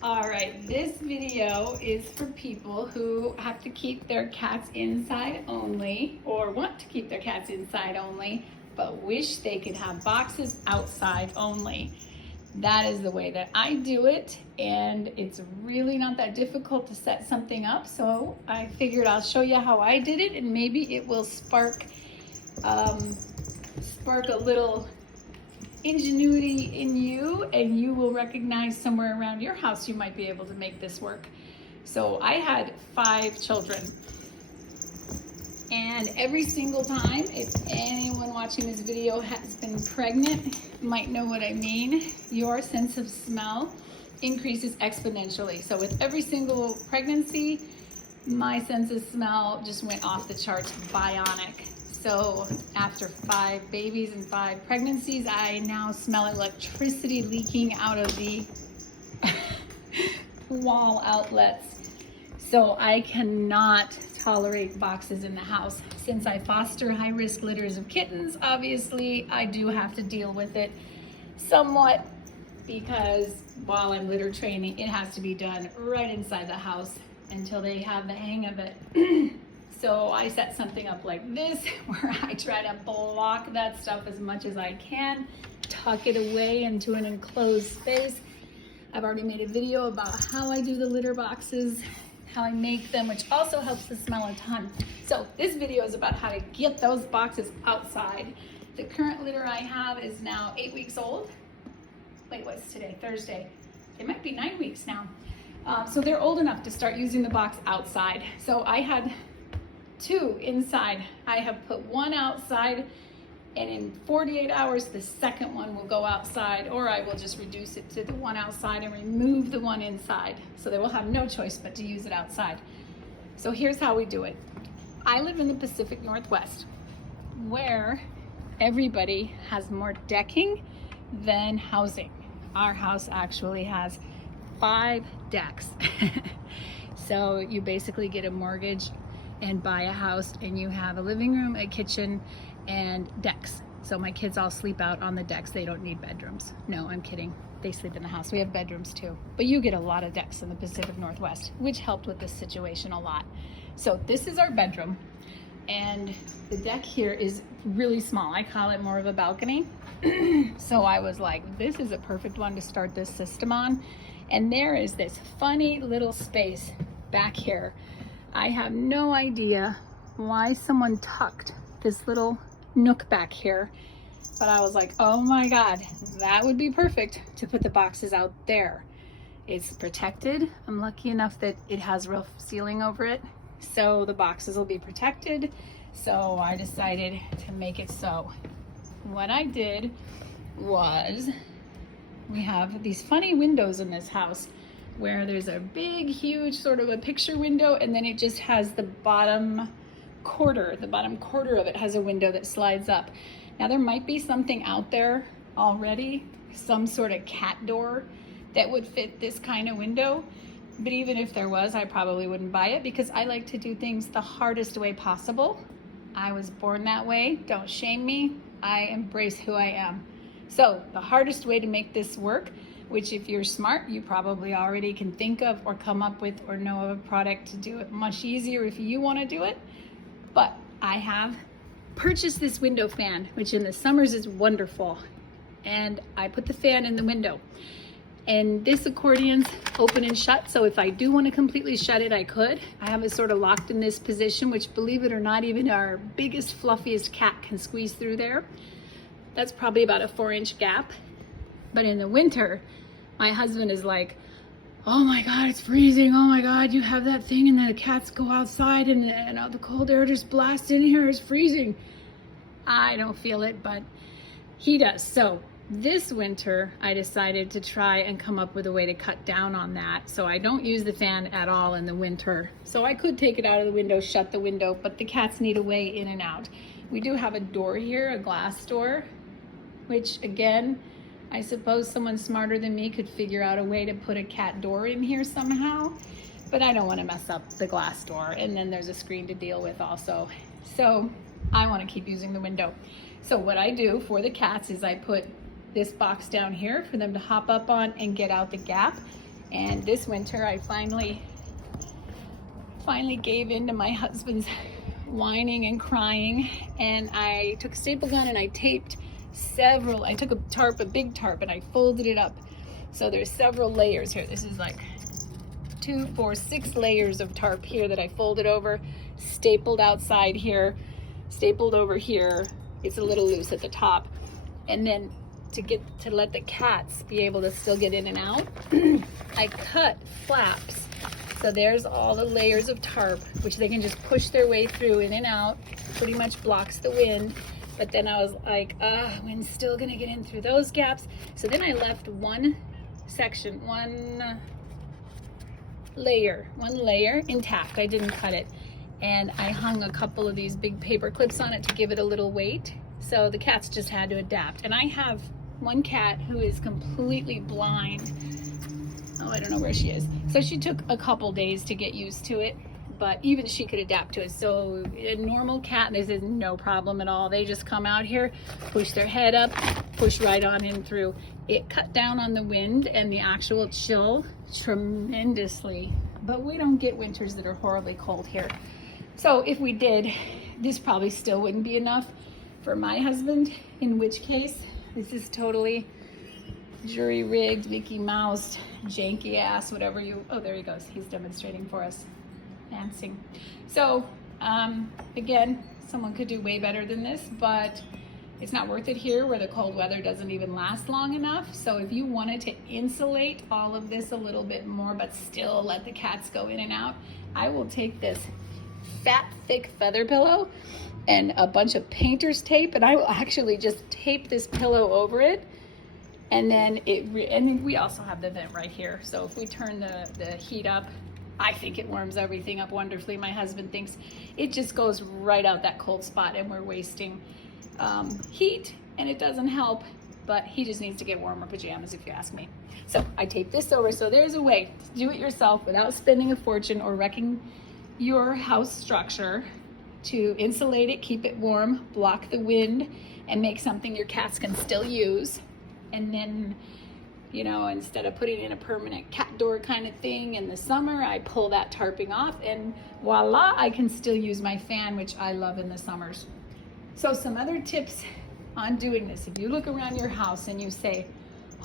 All right, this video is for people who have to keep their cats inside only or want to keep their cats inside only, but wish they could have boxes outside only. That is the way that I do it, and it's really not that difficult to set something up. So I figured I'll show you how I did it, and maybe it will spark a little ingenuity in you, and you will recognize somewhere around your house you might be able to make this work. So I had 5 children, and every single time, if anyone watching this video has been pregnant, might know what I mean, your sense of smell increases exponentially. So with every single pregnancy, my sense of smell just went off the charts, bionic. So after 5 babies and 5 pregnancies, I now smell electricity leaking out of the wall outlets. So I cannot tolerate boxes in the house. Since I foster high-risk litters of kittens, obviously I do have to deal with it somewhat, because while I'm litter training, it has to be done right inside the house until they have the hang of it. So I set something up like this where I try to block that stuff as much as I can, tuck it away into an enclosed space. I've already made a video about how I do the litter boxes, how I make them, which also helps the smell a ton. So this video is about how to get those boxes outside. The current litter I have is now 8 weeks old. Wait, what's today? Thursday. It might be 9 weeks now. So they're old enough to start using the box outside. So I had 2 inside. I have put 1 outside, and in 48 hours the second one will go outside, or I will just reduce it to the 1 outside and remove the 1 inside, so they will have no choice but to use it outside. So here's how we do it. I live in the Pacific Northwest, where everybody has more decking than housing. Our house actually has 5 decks. So you basically get a mortgage and buy a house, and you have a living room, a kitchen, and decks. So my kids all sleep out on the decks. They don't need bedrooms. No, I'm kidding. They sleep in the house. We have bedrooms too. But you get a lot of decks in the Pacific Northwest, which helped with this situation a lot. So this is our bedroom, and the deck here is really small. I call it more of a balcony. So I was like, this is a perfect one to start this system on. And there is this funny little space back here. I have no idea why someone tucked this little nook back here, but I was like, oh my God, that would be perfect to put the boxes out there. It's protected. I'm lucky enough that it has roof ceiling over it, so the boxes will be protected. So I decided to make it so. What I did was, we have these funny windows in this house where there's a big, huge sort of a picture window, and then it just has the bottom quarter of it has a window that slides up. Now there might be something out there already, some sort of cat door that would fit this kind of window, but even if there was, I probably wouldn't buy it, because I like to do things the hardest way possible. I was born that way. Don't shame me. I embrace who I am. So the hardest way to make this work, which if you're smart, you probably already can think of or come up with or know of a product to do it much easier if you want to do it. But I have purchased this window fan, which in the summers is wonderful. And I put the fan in the window. And this accordion's open and shut, so if I do want to completely shut it, I could. I have it sort of locked in this position, which, believe it or not, even our biggest, fluffiest cat can squeeze through there. That's probably about a 4-inch gap. But in the winter, my husband is like, oh my God, it's freezing. Oh my God, you have that thing, and then the cats go outside, and all the cold air just blasts in here. It's freezing. I don't feel it, but he does. So this winter, I decided to try and come up with a way to cut down on that. So I don't use the fan at all in the winter. So I could take it out of the window, shut the window, but the cats need a way in and out. We do have a door here, a glass door, which again, I suppose someone smarter than me could figure out a way to put a cat door in here somehow, but I don't want to mess up the glass door. And then there's a screen to deal with also. So I want to keep using the window. So what I do for the cats is I put this box down here for them to hop up on and get out the gap. And this winter I finally gave in to my husband's whining and crying, and I took a staple gun and I taped several. I took a big tarp, and I folded it up. So there's several layers here. This is like 2, 4, 6 layers of tarp here that I folded over, stapled outside here, stapled over here. It's a little loose at the top. And then to let the cats be able to still get in and out, I cut flaps. So there's all the layers of tarp, which they can just push their way through in and out, pretty much blocks the wind. But then I was like, wind's still gonna get in through those gaps. So then I left one layer intact. I didn't cut it. And I hung a couple of these big paper clips on it to give it a little weight. So the cats just had to adapt. And I have one cat who is completely blind. Oh, I don't know where she is. So she took a couple days to get used to it, but even she could adapt to it. So a normal cat, this is no problem at all. They just come out here, push their head up, push right on in through. It cut down on the wind and the actual chill tremendously, but we don't get winters that are horribly cold here. So if we did, this probably still wouldn't be enough for my husband, in which case this is totally jury-rigged, Mickey Mouse, janky ass, whatever you, oh, there he goes. He's demonstrating for us, dancing. So, again, someone could do way better than this, but it's not worth it here where the cold weather doesn't even last long enough. So if you wanted to insulate all of this a little bit more, but still let the cats go in and out, I will take this fat, thick feather pillow and a bunch of painter's tape, and I will actually just tape this pillow over it. And then and we also have the vent right here. So if we turn the heat up, I think it warms everything up wonderfully. My husband thinks it just goes right out that cold spot, and we're wasting heat, and it doesn't help, but he just needs to get warmer pajamas, if you ask me. So I tape this over. So there's a way to do it yourself without spending a fortune or wrecking your house structure, to insulate it, keep it warm, block the wind, and make something your cats can still use. And then, you know, instead of putting in a permanent cat door kind of thing in the summer, I pull that tarping off, and voila, I can still use my fan, which I love in the summers. So some other tips on doing this. If you look around your house and you say,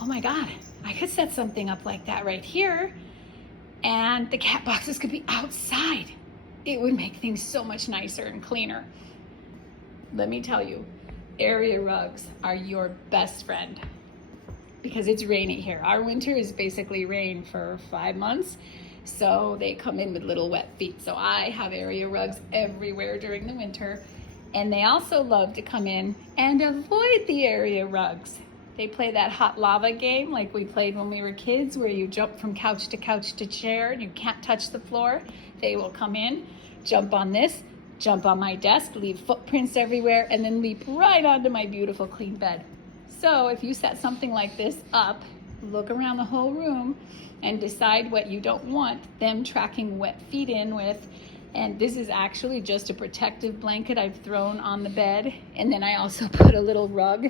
oh my God, I could set something up like that right here, and the cat boxes could be outside. It would make things so much nicer and cleaner. Let me tell you, area rugs are your best friend, because it's rainy here. Our winter is basically rain for 5 months, so they come in with little wet feet. So I have area rugs everywhere during the winter, and they also love to come in and avoid the area rugs. They play that hot lava game like we played when we were kids, where you jump from couch to chair and you can't touch the floor. They will come in, jump on this, jump on my desk, leave footprints everywhere, and then leap right onto my beautiful clean bed. So if you set something like this up, look around the whole room and decide what you don't want them tracking wet feet in with. And this is actually just a protective blanket I've thrown on the bed. And then I also put a little rug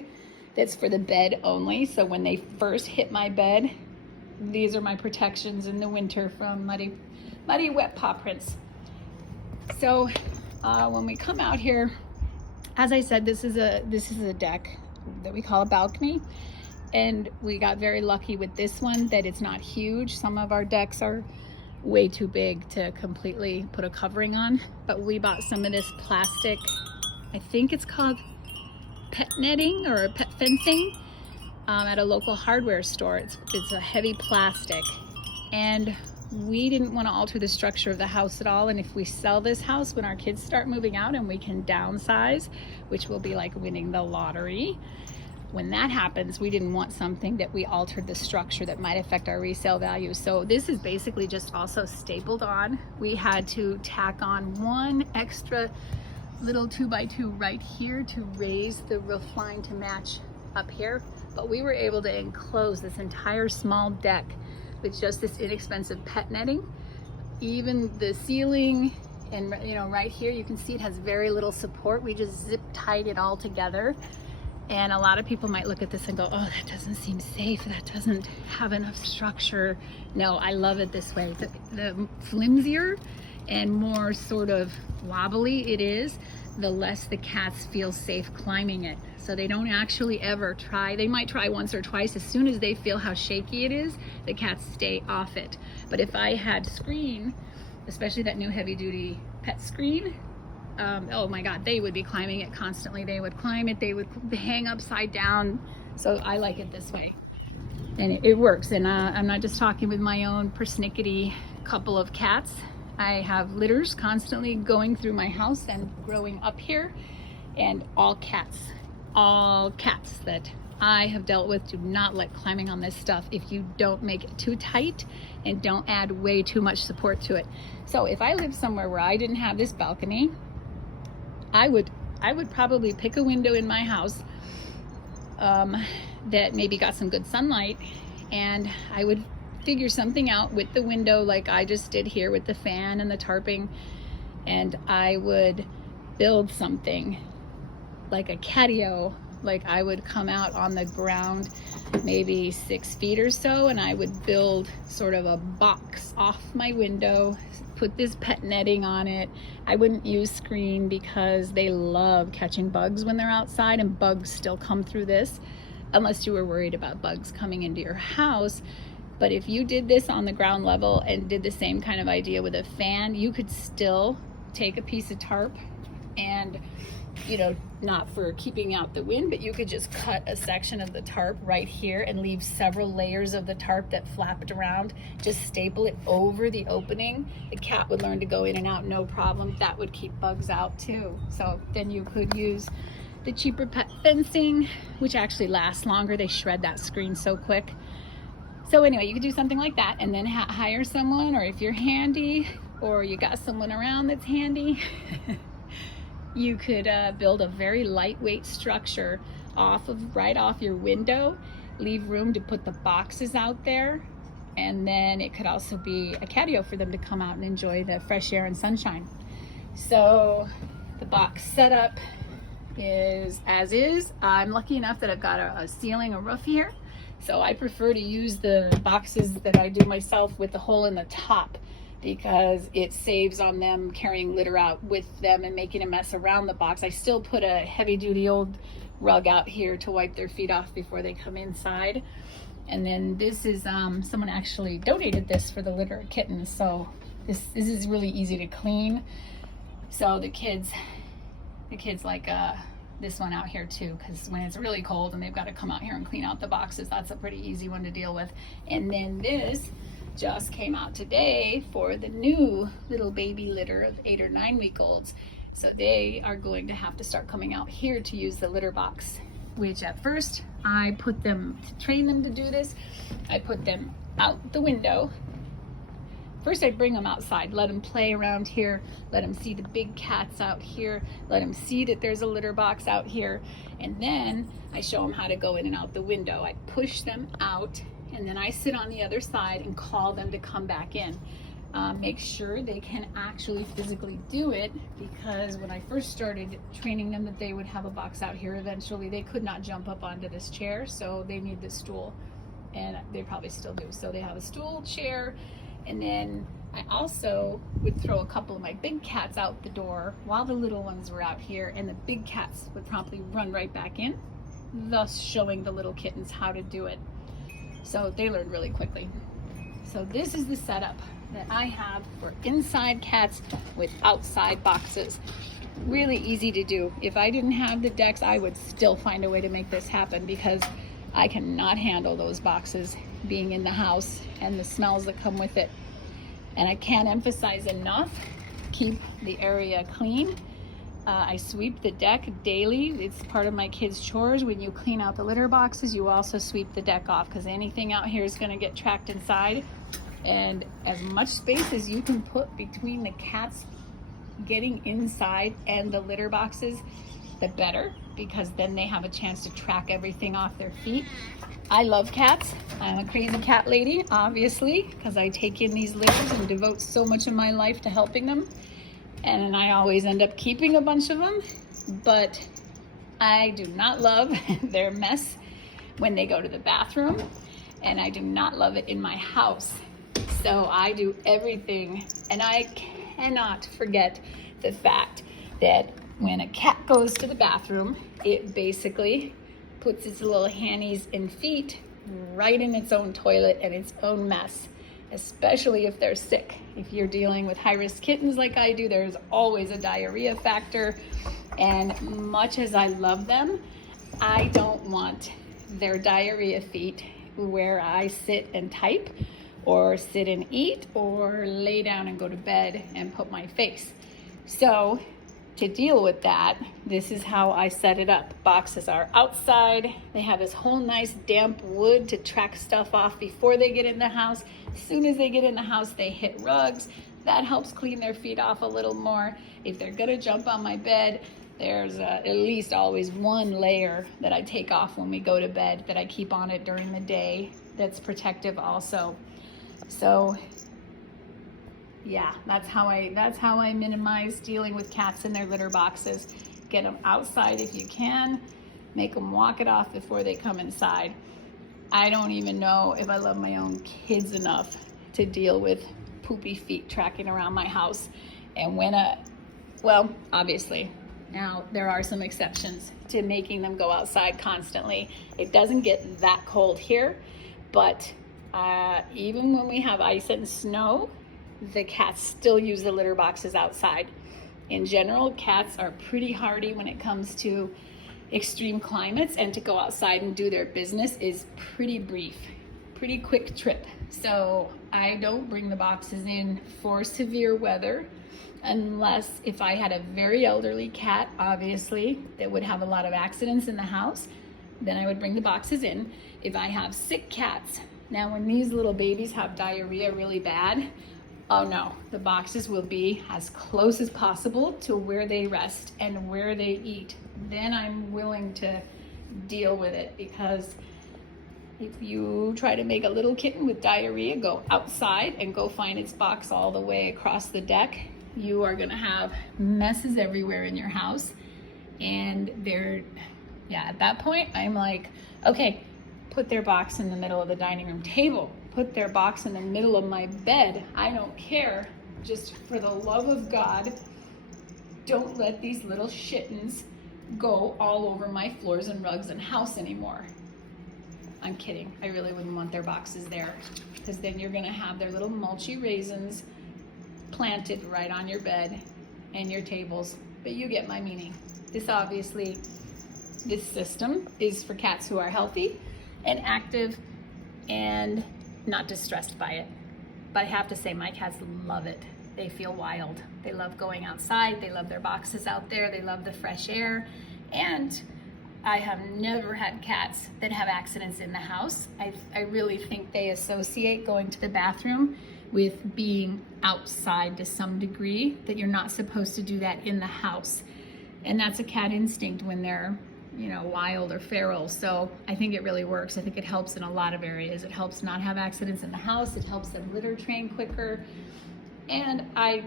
that's for the bed only. So when they first hit my bed, these are my protections in the winter from muddy wet paw prints. So when we come out here, as I said, this is a deck that we call a balcony, and we got very lucky with this one that it's not huge. Some of our decks are way too big to completely put a covering on, but we bought some of this plastic, I think it's called pet netting or pet fencing, at a local hardware store. It's a heavy plastic, and we didn't want to alter the structure of the house at all. And if we sell this house when our kids start moving out and we can downsize, which will be like winning the lottery, when that happens, we didn't want something that we altered the structure that might affect our resale value. So this is basically just also stapled on. We had to tack on one extra little 2x2 right here to raise the roof line to match up here. But we were able to enclose this entire small deck with just this inexpensive pet netting. Even the ceiling, and you know, right here you can see it has very little support. We just zip tied it all together, And a lot of people might look at this and go, oh, that doesn't seem safe. That doesn't have enough structure. No, I love it this way. The flimsier and more sort of wobbly it is, the less the cats feel safe climbing it. So they don't actually ever try. They might try once or twice. As soon as they feel how shaky it is, the cats stay off it. But if I had screen, especially that new heavy duty pet screen, oh my God, they would be climbing it constantly. They would climb it, they would hang upside down. So I like it this way. And it works. And I'm not just talking with my own persnickety couple of cats. I have litters constantly going through my house and growing up here, and all cats that I have dealt with do not like climbing on this stuff if you don't make it too tight and don't add way too much support to it. So if I lived somewhere where I didn't have this balcony, I would probably pick a window in my house that maybe got some good sunlight, and I would figure something out with the window like I just did here with the fan and the tarping, and I would build something like a catio. Like I would come out on the ground maybe 6 feet or so, and I would build sort of a box off my window, put this pet netting on it. I wouldn't use screen because they love catching bugs when they're outside, and bugs still come through this unless you were worried about bugs coming into your house. But if you did this on the ground level and did the same kind of idea with a fan, you could still take a piece of tarp and, you know, not for keeping out the wind, but you could just cut a section of the tarp right here and leave several layers of the tarp that flapped around. Just staple it over the opening. The cat would learn to go in and out, no problem. That would keep bugs out too. So then you could use the cheaper pet fencing, which actually lasts longer. They shred that screen so quick. So anyway, you could do something like that, and then hire someone, or if you're handy or you got someone around that's handy, you could build a very lightweight structure right off your window, leave room to put the boxes out there, and then it could also be a catio for them to come out and enjoy the fresh air and sunshine. So the box setup is as is. I'm lucky enough that I've got a ceiling, a roof here. So I prefer to use the boxes that I do myself with the hole in the top, because it saves on them carrying litter out with them and making a mess around the box. I still put a heavy duty old rug out here to wipe their feet off before they come inside. And then this is, someone actually donated this for the litter of kittens. So this is really easy to clean. So the kids like this one out here too, because when it's really cold and they've got to come out here and clean out the boxes, that's a pretty easy one to deal with. And then this just came out today for the new little baby litter of 8 or 9 week olds. So they are going to have to start coming out here to use the litter box, which at first I put them, to train them to do this, I put them out the window. First I'd bring them outside, let them play around here, let them see the big cats out here, let them see that there's a litter box out here, and then I show them how to go in and out the window. I push them out, and then I sit on the other side and call them to come back in. Make sure they can actually physically do it, because when I first started training them that they would have a box out here eventually, they could not jump up onto this chair, so they need this stool, and they probably still do. So they have a stool, chair, and then I also would throw a couple of my big cats out the door while the little ones were out here, and the big cats would promptly run right back in, thus showing the little kittens how to do it. So they learned really quickly. So this is the setup that I have for inside cats with outside boxes. Really easy to do. If I didn't have the decks, I would still find a way to make this happen, because I cannot handle those boxes being in the house and the smells that come with it. And I can't emphasize enough, keep the area clean. I sweep the deck daily. It's part of my kids' chores. When you clean out the litter boxes, you also sweep the deck off, because anything out here is going to get tracked inside. And as much space as you can put between the cats getting inside and the litter boxes, the better, because then they have a chance to track everything off their feet. I love cats. I'm a crazy cat lady, obviously, because I take in these litters and devote so much of my life to helping them. And I always end up keeping a bunch of them, but I do not love their mess when they go to the bathroom, and I do not love it in my house. So I do everything, and I cannot forget the fact that when a cat goes to the bathroom, it basically puts its little handies and feet right in its own toilet and its own mess, especially if they're sick. If you're dealing with high-risk kittens like I do, there's always a diarrhea factor. And much as I love them, I don't want their diarrhea feet where I sit and type or sit and eat or lay down and go to bed and put my face. So to deal with that, this is how I set it up. Boxes are outside. They have this whole nice damp wood to track stuff off before they get in the house. As soon as they get in the house, they hit rugs. That helps clean their feet off a little more. If they're gonna jump on my bed, there's at least always one layer that I take off when we go to bed that I keep on it during the day that's protective also. So yeah, that's how I minimize dealing with cats in their litter boxes. Get them outside if you can. Make them walk it off before they come inside. I don't even know if I love my own kids enough to deal with poopy feet tracking around my house. And well, obviously, now there are some exceptions to making them go outside constantly. It doesn't get that cold here, but even when we have ice and snow, the cats still use the litter boxes outside. In general, cats are pretty hardy when it comes to extreme climates, and to go outside and do their business is pretty brief, pretty quick trip. So I don't bring the boxes in for severe weather, unless if I had a very elderly cat, obviously, that would have a lot of accidents in the house, then I would bring the boxes in. If I have sick cats, now when these little babies have diarrhea really bad, oh no, the boxes will be as close as possible to where they rest and where they eat. Then I'm willing to deal with it, because if you try to make a little kitten with diarrhea go outside and go find its box all the way across the deck, you are gonna have messes everywhere in your house. And at that point, I'm like, okay, put their box in the middle of the dining room table. Put their box in the middle of my bed. I don't care. Just for the love of God, don't let these little shittens go all over my floors and rugs and house anymore. I'm kidding. I really wouldn't want their boxes there, because then you're gonna have their little mulchy raisins planted right on your bed and your tables. But you get my meaning. This system is for cats who are healthy and active and not distressed by it. But I have to say, my cats love it. They feel wild. They love going outside. They love their boxes out there. They love the fresh air. And I have never had cats that have accidents in the house. I really think they associate going to the bathroom with being outside to some degree, that you're not supposed to do that in the house. And that's a cat instinct when they're wild or feral. So I think it really works. I think it helps in a lot of areas. It helps not have accidents in the house. It helps them litter train quicker. And I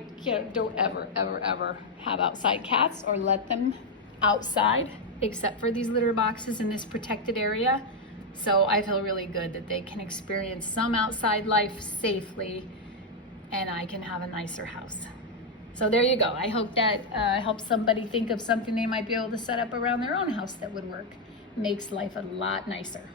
don't ever have outside cats or let them outside, except for these litter boxes in this protected area. So I feel really good that they can experience some outside life safely, and I can have a nicer house. So there you go. I hope that helps somebody think of something they might be able to set up around their own house that would work. Makes life a lot nicer.